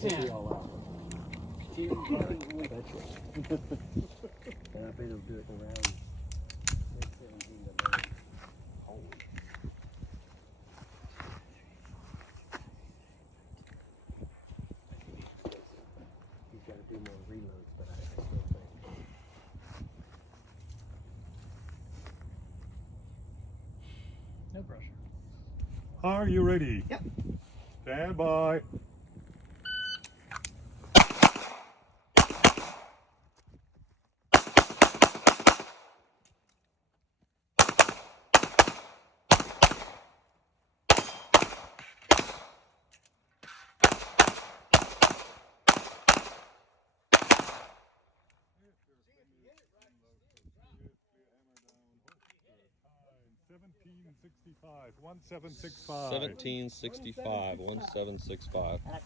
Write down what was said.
10. All out. And I bet he'll do it in rounds. 17 to 9. Holy. He's got to do more reloads, but I still think. No pressure. Are you ready? Yep. Stand by. Time 1765. 1765. 1765. 1765.